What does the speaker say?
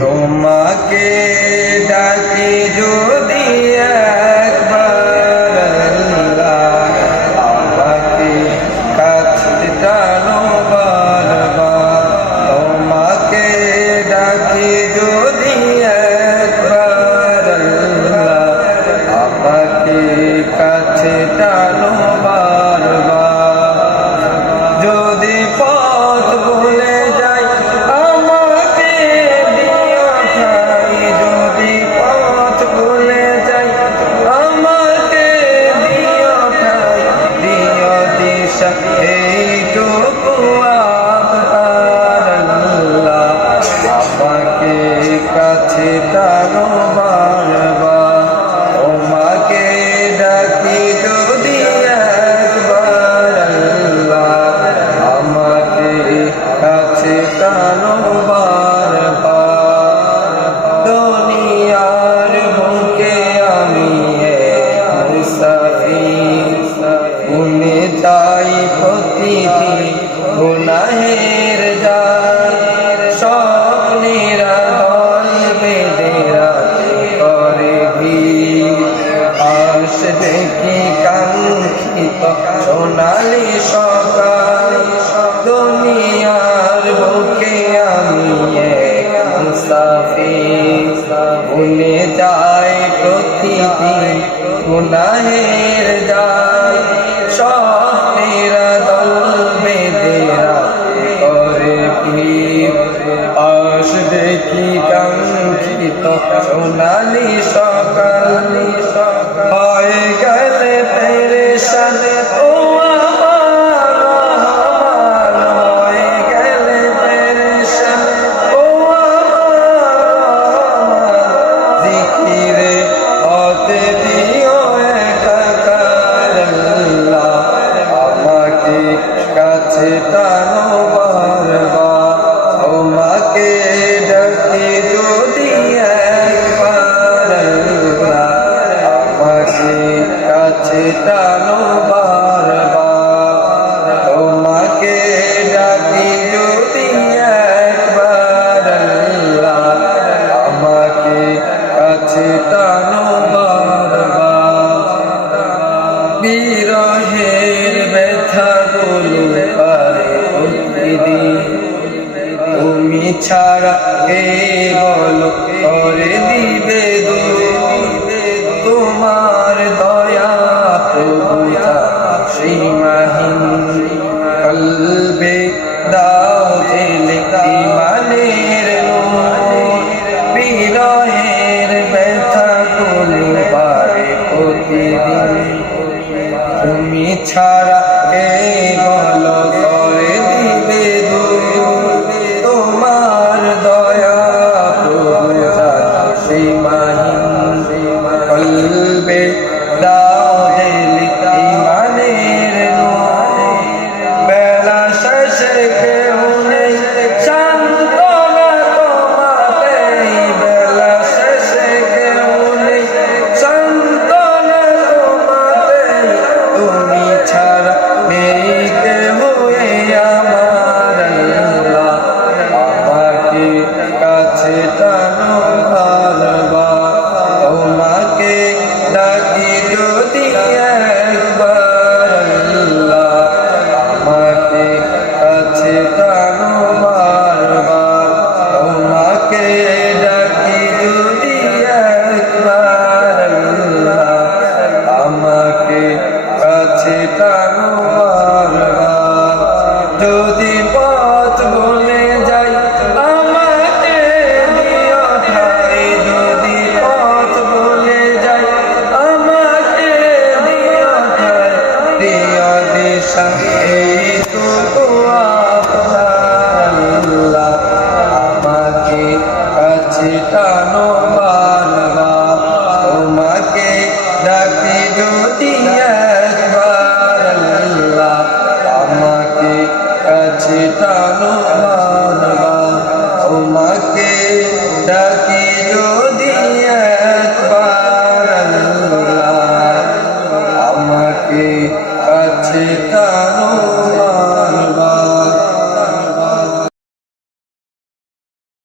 তোমাকে ডাকি যদি একবার আল্লাহ, আমাকে কাছে টানো বারবার। তোমাকে ডাকি যদি একবার আল্লাহ, আমাকে কাছে টানো বারবার। যদি পথ ভুলে যাই আমাকে দিও ঠাই, যদি পথ ভুলে যাই আমাকে দিও ঠাই, দিও দিশা এইটুকু আবদার আল্লাহ, আমাকে কাছে টানো বারবার। তোমাকে ডাকি যদি একবার আল্লাহ, আমাকে কাছে টানো বারবার। দুনিয়ার বুকে আমি মুসাফির, গুনে যাই প্রতিদিন গুনাহের জাল। স্বপ্নেরা দল বেঁধে রাতে করে ভিড়, আস দেখি কাঙ্ক্ষিত সোনালি সকাল। দুনিয়ার বুকে আমি এক মুসাফির, ভুলে যাই প্রতিদিন গুনাহের জাল। স্বপ্নেরা দল বেঁধে রাতে করে ভিড়, আস দেখি কাঙ্ক্ষিত সোনালি সকাল। হয়ে গেলে পেরেশান ও আমার রহমান, হয়ে গেলে পেরেশান ও আমার। জিকিরে হতে দিও একাকার আল্লাহ, আমাকে কাছে টানো বারবার। তোমাকে ডাকি যদি একবার আল্লাহ, আমাকে কাছে টানো বারবার। তোমাকে ডাকি যদি একবার আল্লাহ, আমাকে কাছে টানো বারবার। বিরহের ব্যথাগুলো পারে প্রতিদিন, তুমি ছাড়া কে বলো করে দিবে দূর। তোমার দয়া প্রভু সীমাহীন, কলবে দাও জেলে ঈমানের নূর। বিরহের ব্যথাগুলো পারে প্রতিদিন, তুমি ছাড়া কে বলো করে দিবে দূর। তোমার দয়া প্রভু সীমাহীন, কলবে দাও জেলে ঈমানের নূর। বেলা শেষে কেউ নেই সান্ত্বনা তোমাতেই, বেলা শেষে কেউ নেই সান্ত্বনা তোমাতেই। তুমি ছাড়া নেই কেহ আমার আল্লাহ, আমাকে কাছে টানো বারবার। তোমাকে ডাকি যদি একবার আল্লাহ, আমাকে কাছে টানো বারবার। তোমাকে ডাকি যদি একবার আল্লাহ, আমাকে কাছে টানো বারবার। যদি পথ ভুলে যাই আমাকে দিও ঠাই, যদি পথ ভুলে যাই আমাকে দিও ঠাই, দিও দিশা এইটুকু